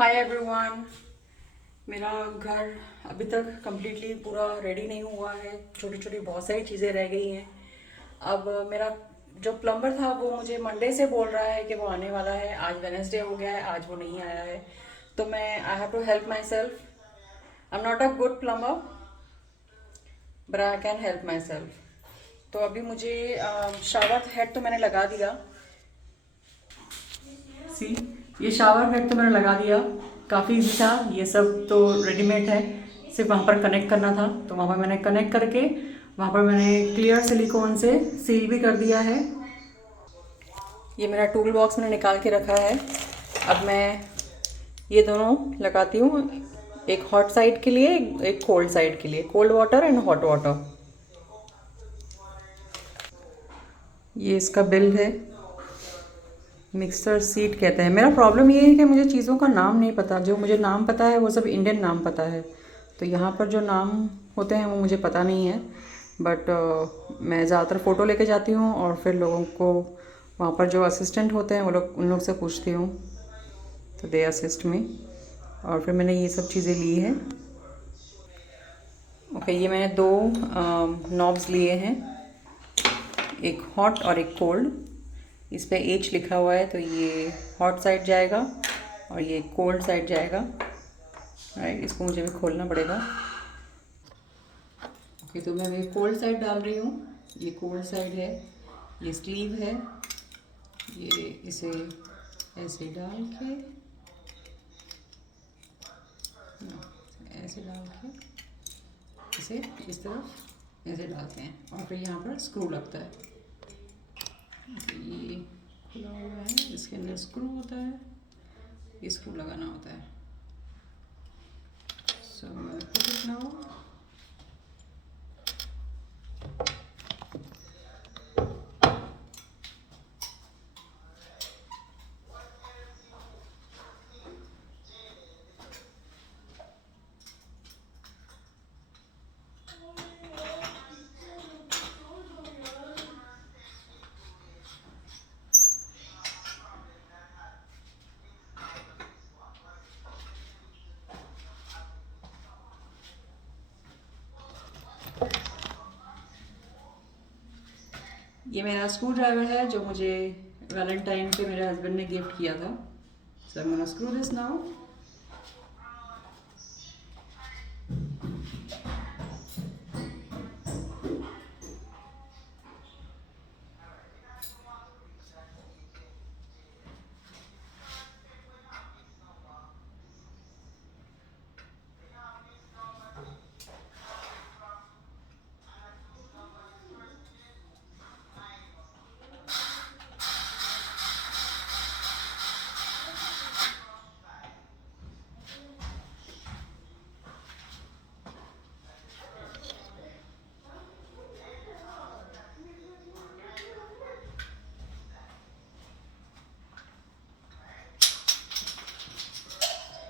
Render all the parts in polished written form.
Hi everyone. मेरा घर अभी तक कम्प्लीटली पूरा रेडी नहीं हुआ है। छोटी छोटी बहुत सारी चीज़ें रह गई हैं। अब मेरा जो प्लम्बर था वो मुझे मंडे से बोल रहा है कि वो आने वाला है। आज वेडनेसडे हो गया है, आज वो नहीं आया है। तो मैं I have to help myself. I am not a good plumber but I can help myself. तो अभी मुझे शावर हेड तो मैंने लगा दिया। सी, ये शावर हेड तो मैंने लगा दिया। काफ़ी इजी था, ये सब तो रेडीमेड है। सिर्फ वहाँ पर कनेक्ट करना था, तो वहाँ पर मैंने कनेक्ट करके वहाँ पर मैंने क्लियर सिलिकॉन से सील भी कर दिया है। ये मेरा टूल बॉक्स मैंने निकाल के रखा है। अब मैं ये दोनों लगाती हूँ, एक हॉट साइड के लिए, एक कोल्ड साइड के लिए। Cold water and hot water. ये इसका बिल है। मिक्सर सीट कहते हैं। मेरा प्रॉब्लम ये है कि मुझे चीज़ों का नाम नहीं पता। जो मुझे नाम पता है वो सब इंडियन नाम पता है, तो यहाँ पर जो नाम होते हैं वो मुझे पता नहीं है। बट मैं ज़्यादातर फ़ोटो लेके जाती हूँ और फिर लोगों को वहाँ पर जो असिस्टेंट होते हैं वो लोग, उन लोग से पूछती हूँ, तो दे असिस्ट मी। और फिर मैंने ये सब चीज़ें ली हैं। ओके, ये मैंने दो नॉब्स लिए हैं, एक हॉट और एक कोल्ड। इस पे एच लिखा हुआ है, तो ये हॉट साइड जाएगा और ये कोल्ड साइड जाएगा। राइट, इसको मुझे भी खोलना पड़ेगा। ओके, तो मैं ये कोल्ड साइड डाल रही हूँ। ये कोल्ड साइड है, ये स्लीव है। ये इसे ऐसे डाल के, ऐसे डाल के इसे इस तरफ ऐसे डालते हैं और फिर यहाँ पर स्क्रू लगता है। ये खुला हुआ है, इसके अंदर स्क्रू होता है, ये स्क्रू लगाना होता है। So I'm going to put it now. ये मेरा स्क्रू ड्राइवर है जो मुझे वैलेंटाइन पे मेरे हस्बैंड ने गिफ्ट किया था। So I am gonna screw this now.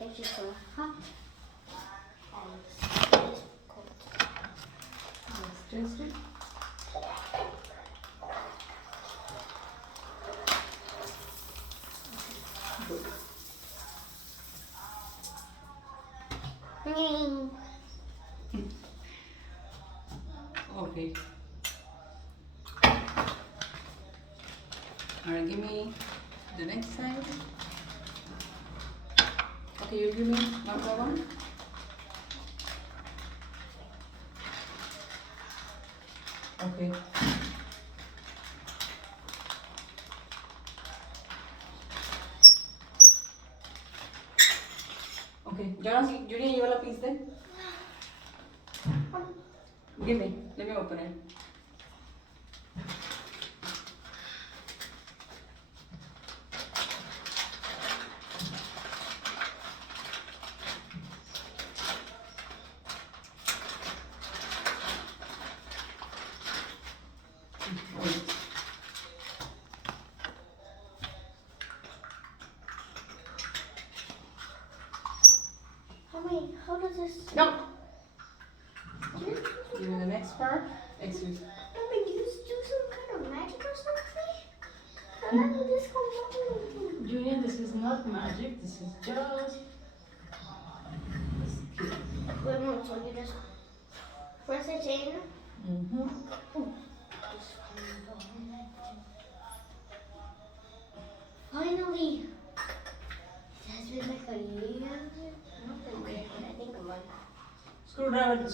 Thank you so much. Taste it. Good. Okay. Alright, give me the next side. Okay, you give me number one. Okay. Okay, Jonas, Julia, ये वाला पीस दे। Give me. Let me open it. How does this? No. Okay. Give me the next part. Excuse. Mommy, you do some kind of magic or something? How did this come up? Julia, this is not magic. This is just press it in. Finally. It has been like a year. Not a year, but I think a month. Screwdriver से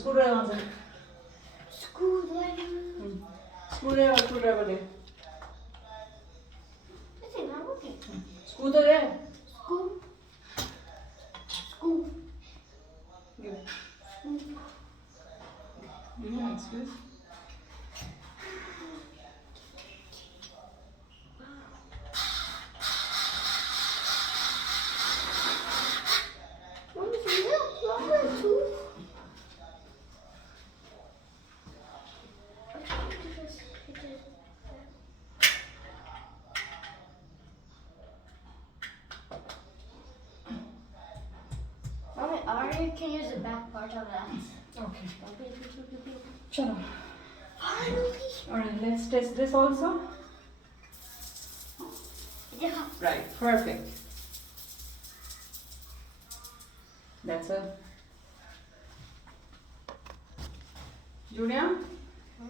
Screwdriver. screwdriver they. This is not working. Screw तो दे. Screw. Screw. Give. Screw. Excuse. What is this? Number 2. Mommy, I can use the back part of that. Okay. Okay. चलो. Finally. Alright, let's test this also. Yeah. Right, perfect. That's a Julia.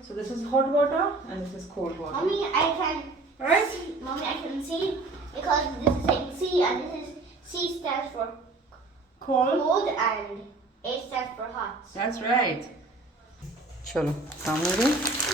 So this is hot water and this is cold water. Mommy, I can Right? see. Mommy, I can see because this is saying C and this is C stands for Cold. cold and A stands for hot. That's right. चलो काम हो गया.